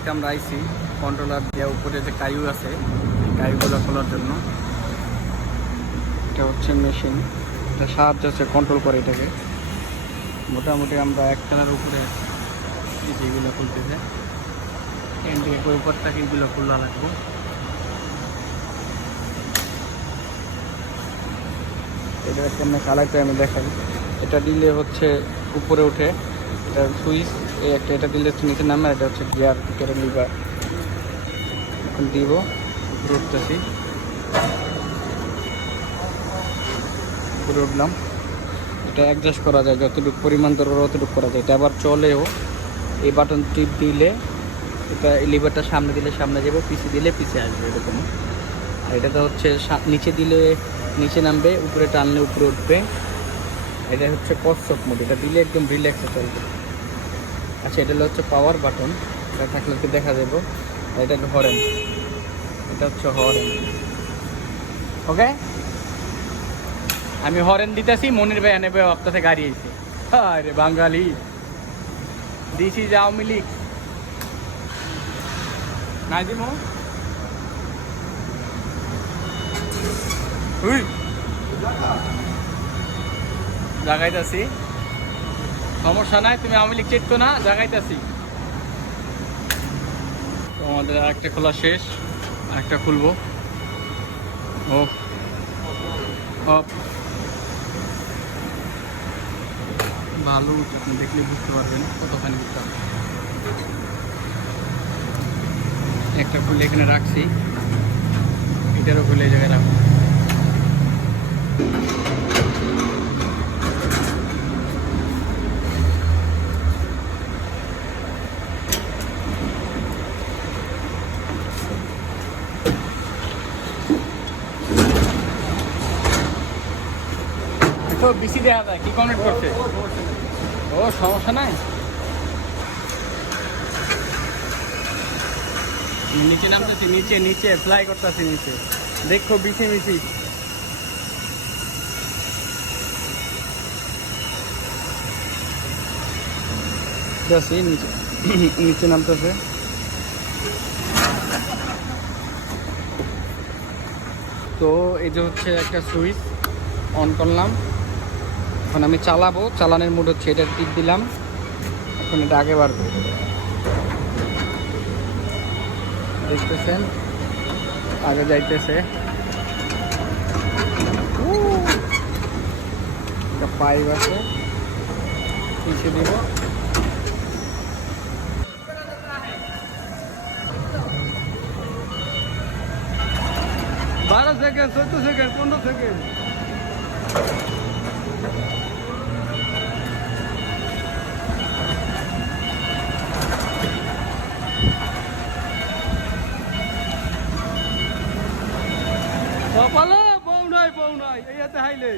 আজকে আমরা আইছি কন্ট্রোলার দিয়ে উপরে যে কায়ু আছে এই কায়ুগুলো খোলার জন্য। এটা হচ্ছে মেশিন, এটা সাহায্য আছে কন্ট্রোল করে এটাকে। মোটামুটি আমরা একটানার উপরে যেগুলো খুলতেছে এনডিএ উপর থেকে এগুলো খোলা লাগবো। এটা কেমন চালাইতে আমি দেখাই। এটা দিলে হচ্ছে উপরে উঠে, এটা সুইচ এই একটা, এটা দিলে নিচে নামে। এটা হচ্ছে গিয়ার গিয়ারের লিভার। এখন দিব, উপরে উঠতেছি, উপরে উঠলাম। এটা অ্যাডজাস্ট করা যায়, যতটুকু পরিমাণ দরকার অতটুকু করা যায়। এটা আবার চলেও এই বাটন টিপ দিলে এটা এই লিভারটা সামনে দিলে সামনে যাবে, পিছিয়ে দিলে পিছিয়ে আসবে এরকম। আর এটাতে হচ্ছে নিচে দিলে নিচে নামবে, উপরে টানলে উপরে উঠবে। এটা হচ্ছে কচ্ছপ মোড, এটা দিলে একদম রিল্যাক্সে চলবে। আচ্ছা, এটা হচ্ছে পাওয়ার বাটন, এটা থাকলে কি দেখা যাবে। এটা হচ্ছে হরেন, এটা হচ্ছে হরেন। ওকে, আমি হরেন দিতেছি, মনির ভাই এনে ভাই আপনার গাড়ি আইছে। আরে বাঙালি, দিস ইজ আওয়ামী লীগ। নাই দিব জাগাইতাছি, সমস্যা নাই, তুমি আওয়ামী লীগ চেতো না, জাগাইতাছি। তো আমাদের আরেকটা খোলা শেষ, আরেকটা খুলবো। ও ভালো, আপনি দেখলে বুঝতে পারবেন কতখানি বুঝতে। একটা খুলে এখানে রাখছি, এটারও খুলে এই জায়গায় রাখবো। তো বেশি দেখা যায়, কি কমেন্ট করছে? ও সমস্যা নাই, নিচে নামতেছি, নিচে নিচে ফ্লাই করতেছি নিচে, দেখো বিছি মিছি। নিচে নিচে নামতেছে। তো এই যে হচ্ছে একটা সুইচ অন করলাম, এখন আমি চালাবো। চালানোর মুড হচ্ছে এটা, টিপ দিলাম, এখন এটা আগে বাড়বে। দেখতেছেন আগে যাইতেছে, একটা পাইপ আছে, পিছিয়ে দিব। 12 সেকেন্ড, 14 সেকেন্ড, 15 সেকেন্ড। কপালে বউ নাই, বউ নাই, এই হাতে হাইলে।